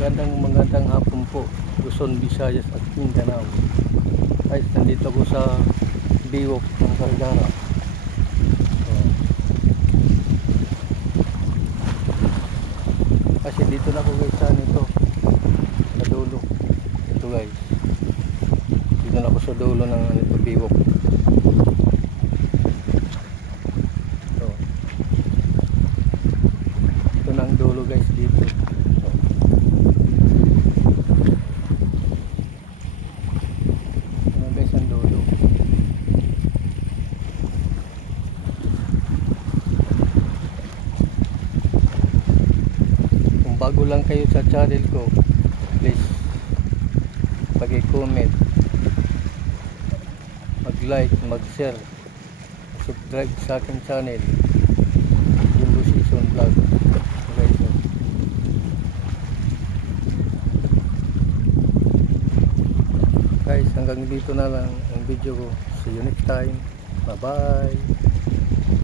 Magandang hapon po, Luzon, Visayas at Mindanao. Guys, nandito ko sa Biwok ng Cargara. Kasi dito na ako guys sa nito, sa dulo. Ito guys, dito na ako sa dulo ng ito, Biwok. Ito na ang dulo guys dito. Bago lang kayo sa channel ko, please pag-comment, mag-like, mag-share, subscribe sa aking channel, Jimbo Season Vlog. Guys, hanggang dito na lang ang video ko. See you next time. Bye bye.